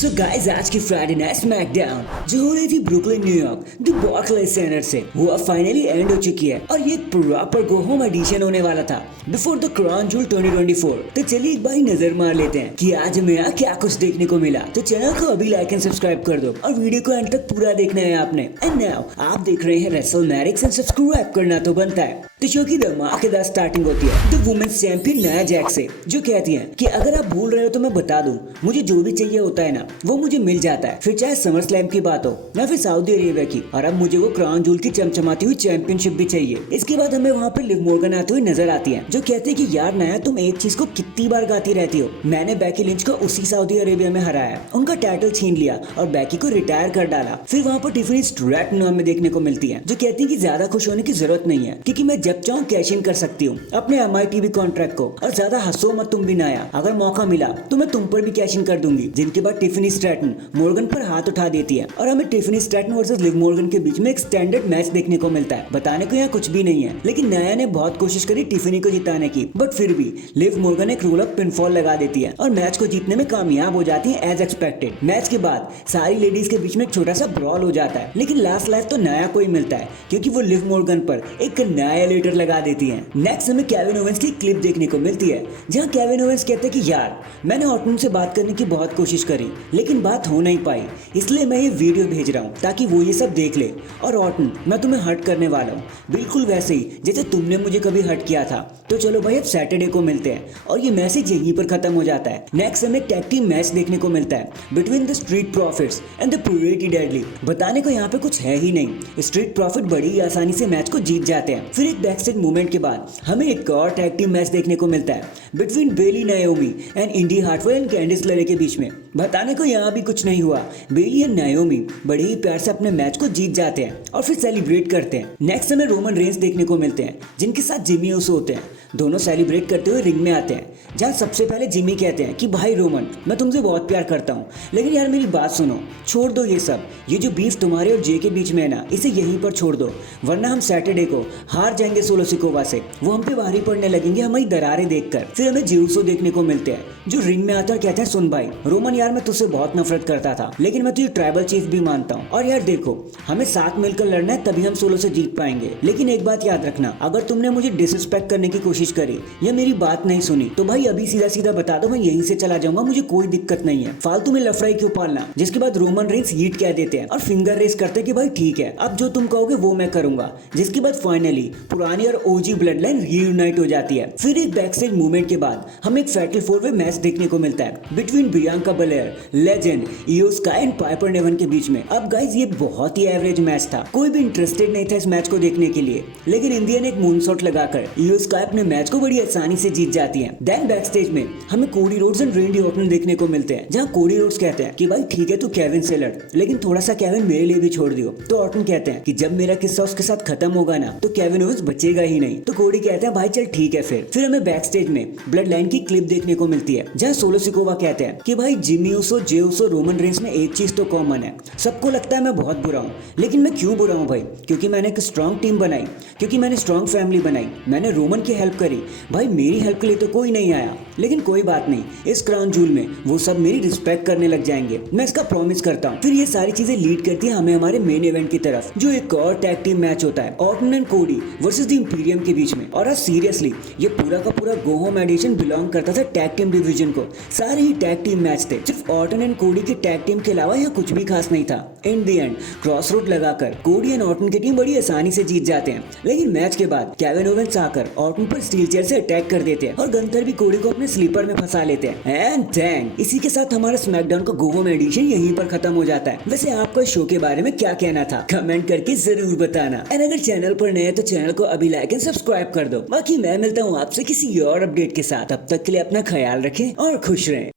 So guys, आज की Friday night SmackDown जो हो रही थी Brooklyn New York the Barclays centre से, वो अब फाइनली एंड हो चुकी है और ये प्रॉपर गो होम एडिशन होने वाला था बिफोर द क्राउन जूल 2024। तो चलिए एक बार नजर मार लेते हैं कि आज हमें यहाँ क्या कुछ देखने को मिला। तो चैनल को अभी लाइक एंड सब्सक्राइब कर दो और वीडियो को एंड तक पूरा देखना है आपने। एंड नाउ आप देख रहे हैं रेसलमैनिक्स एंड सब्सक्राइब करना तो बनता है। तो शो की धमाकेदार स्टार्टिंग होती है the women's champion Nia Jax से, जो कहती हैं कि अगर आप भूल रहे हो तो मैं बता दूं, मुझे जो भी चाहिए होता है ना वो मुझे मिल जाता है, फिर चाहे समर स्लैम की बात हो या फिर सऊदी अरेबिया की। और अब मुझे वो क्राउन जूल की चमचमाती हुई चैंपियनशिप भी चाहिए। इसके बाद हमें वहाँ पर लिव मॉर्गन आते हुए नजर आती है, जो कहते हैं कि यार नाया, तुम एक चीज को कितनी बार गाती रहती हो, मैंने बैकी लिंच को उसी सऊदी अरेबिया में हराया, उनका टाइटल छीन लिया और बैकी को रिटायर कर डाला। फिर वहाँ पर टिफनी स्ट्रैटन हमें देखने को मिलती है, जो कहती है कि ज्यादा खुश होने की जरूरत नहीं है क्योंकि मैं जब चाहूँ कैश इन कर सकती हूँ अपने MITV कॉन्ट्रैक्ट को, और ज्यादा हंसो मत तुम भी नाया, अगर मौका मिला तो मैं तुम पर भी कैश इन कर दूंगी। जिनके बाद टिफनी स्ट्रैटन मॉर्गन पर हाथ उठा देती है और हमें Tiffany Stratton versus Liv Morgan के बीच में एक स्टैंडर्ड मैच देखने को मिलता है। बताने को यहाँ कुछ भी नहीं है, लेकिन नाया ने बहुत कोशिश करी टिफनी को जिताने की, बट फिर भी लिव मॉर्गन एक रोल अप पिनफॉल लगा देती है और मैच को जीतने में कामयाब हो जाती है एज एक्सपेक्टेड। मैच के बाद सारी लेडीज के बीच में एक छोटा सा ब्रॉल हो जाता है, लेकिन लास्ट लाइफ तो नाया को ही मिलता है क्योंकि वो लिव मॉर्गन पर एक नाया लेटर लगा देती है। नेक्स्ट हमें केविन ओवेंस की क्लिप देखने को मिलती है, जहां केविन ओवेंस कहते हैं कि यार, मैंने ऑर्टन से बात करने की बहुत कोशिश करी लेकिन बात हो नहीं पाई, इसलिए मैं ये वीडियो भेज रहा हूँ ताकि वो ये सब देख ले। और ऑर्टन, मैं तुम्हें हर्ट करने वाला हूँ बिल्कुल वैसे ही जैसे तुमने मुझे कभी हर्ट किया था। तो चलो भाई, अब सैटरडे को मिलते हैं। और ये मैसेज यहीं पर खत्म हो जाता है। नेक्स्ट हमें टैग टीम मैच देखने को मिलता है between the street profits and the pretty deadly. बताने को यहाँ पे कुछ है ही नहीं, स्ट्रीट प्रॉफिट बड़ी ही आसानी से मैच को जीत जाते हैं। फिर एक बैकस्टेज मूवमेंट के बाद हमें एक और टैग टीम मैच देखने को मिलता है between Bayley Naomi and Indi Hartwell and Candice LeRae के बीच में। बताने को यहाँ भी कुछ नहीं हुआ, बेली एंड नायोमी बड़े ही प्यार से अपने मैच को जीत जाते हैं और फिर सेलिब्रेट करते हैं। नेक्स्ट हमें रोमन रेंस देखने को मिलते हैं, जिनके साथ जिमी ऊसो होते हैं। दोनों सेलिब्रेट करते हुए रिंग में आते हैं, जहाँ सबसे पहले जिमी कहते हैं कि भाई रोमन, मैं तुमसे बहुत प्यार करता हूँ, लेकिन यार मेरी बात सुनो, छोड़ दो ये सब। ये जो बीफ तुम्हारे और जे के बीच में है ना, इसे यहीं पर छोड़ दो, वरना हम सैटरडे को हार जाएंगे सोलो सिकोवा से। वो हम पे भारी पड़ने लगेंगे हमारी दरारें देखकर। फिर हमें जिऊसो देखने को मिलते हैं, जो रिंग में आते और कहते हैं, सुन भाई रोमन, यार मैं तुझसे बहुत नफरत करता था, लेकिन मैं तुझे ट्राइबल चीफ भी मानता हूँ, और यार देखो, हमें साथ मिलकर लड़ना है, तभी हम सोलो से जीत पाएंगे। लेकिन एक बात याद रखना, अगर तुमने मुझे डिसरिस्पेक्ट करने की कोशिश करी या मेरी बात नहीं सुनी तो भाई अभी सीधा सीधा बता दो, मैं यहीं से चला जाऊंगा, मुझे कोई दिक्कत नहीं है, फालतू में लफड़ाई क्यों पालना। जिसके बाद रोमन रेंस यीट कह देते हैं और फिंगर रेस करते हैं कि भाई ठीक है, अब जो तुम कहोगे वो मैं करूंगा। जिसके बाद फाइनली पुरानी और ओजी ब्लड लाइन रीयूनाइट हो जाती है। फिर एक बैकस्टेज मूवमेंट के बाद हमें एक फैटल 4-वे मैच देखने को मिलता है बिटवीन बियांका बलेयर, लेजेंड, इयो स्काई एंड पाइपर नेवन के बीच में। अब गाइस, ये बहुत ही एवरेज मैच था, कोई भी इंटरेस्टेड नहीं था इस मैच को देखने के लिए, लेकिन इंडिया ने एक मूनशॉट लगाकर इयो स्काई अपने मैच को बड़ी आसानी से जीत जाती है। देन बैकस्टेज में हमें कोडी रोड्स एंड रेंडी ऑर्टन देखने को मिलते हैं, जहां कोडी रोड्स कहते हैं कि भाई ठीक है तू केविन से लड़, लेकिन थोड़ा सा केविन मेरे लिए भी छोड़ दियो। तो ऑर्टन कहते हैं कि जब मेरा किस्सा उसके साथ खत्म होगा ना तो केविन ओवेंस बचेगा ही नहीं। तो कोडी कहते हैं भाई चल ठीक है। फिर हमें बैकस्टेज में ब्लड लाइन की क्लिप देखने को मिलती है, जहाँ सोलो सिकोवा कहते हैं कि भाई Jimmy Uso, Jey Uso, Roman Reigns में एक चीज तो कॉमन है, सबको लगता है मैं बहुत बुरा हूँ, लेकिन मैं क्यों बुरा हूँ भाई? क्योंकि मैंने एक स्ट्रॉन्ग टीम बनाई, क्योंकि मैंने स्ट्रॉन्ग फैमिली बनाई, मैंने रोमन की हेल्प करी। भाई मेरी हेल्प के लिए तो कोई नहीं आया, लेकिन कोई बात नहीं, इस क्राउन जूल में वो सब मेरी रिस्पेक्ट करने लग जाएंगे, मैं इसका प्रॉमिस करता हूँ। फिर ये सारी चीजें लीड करती है हमें हमारे मेन इवेंट की तरफ, जो एक और टैग टीम मैच होता है Orton and Cody versus the Imperium के बीच में। और सीरियसली ये पूरा का पूरा गो होम एडिशन बिलोंग करता था टैग टीम डिवीजन को। सारे ही टैग टीम मैच थे, सिर्फ ऑर्टन एंड कोडी के टैग टीम के अलावा यहाँ कुछ भी खास नहीं था। In the end cross road लगाकर कोडी एंड ऑर्टन की टीम बड़ी आसानी से जीत जाते हैं, लेकिन मैच के बाद केविन ओवेंस आकर ऑर्टन पर स्टील चेयर से अटैक कर देते हैं और गंथर भी कोडी को अपने स्लीपर में फंसा लेते हैं। एंड डैंग, इसी के साथ हमारा स्मैकडाउन का गो होम एडिशन यहीं पर खत्म हो जाता है। वैसे आपका शो के बारे में क्या कहना था, कमेंट करके जरूर बताना। एंड अगर चैनल पर नए हैं तो चैनल को अभी लाइक एंड सब्सक्राइब कर दो। बाकी मैं मिलता हूँ आपसे किसी और अपडेट के साथ, तब तक के लिए अपना ख्याल रखें और खुश रहें।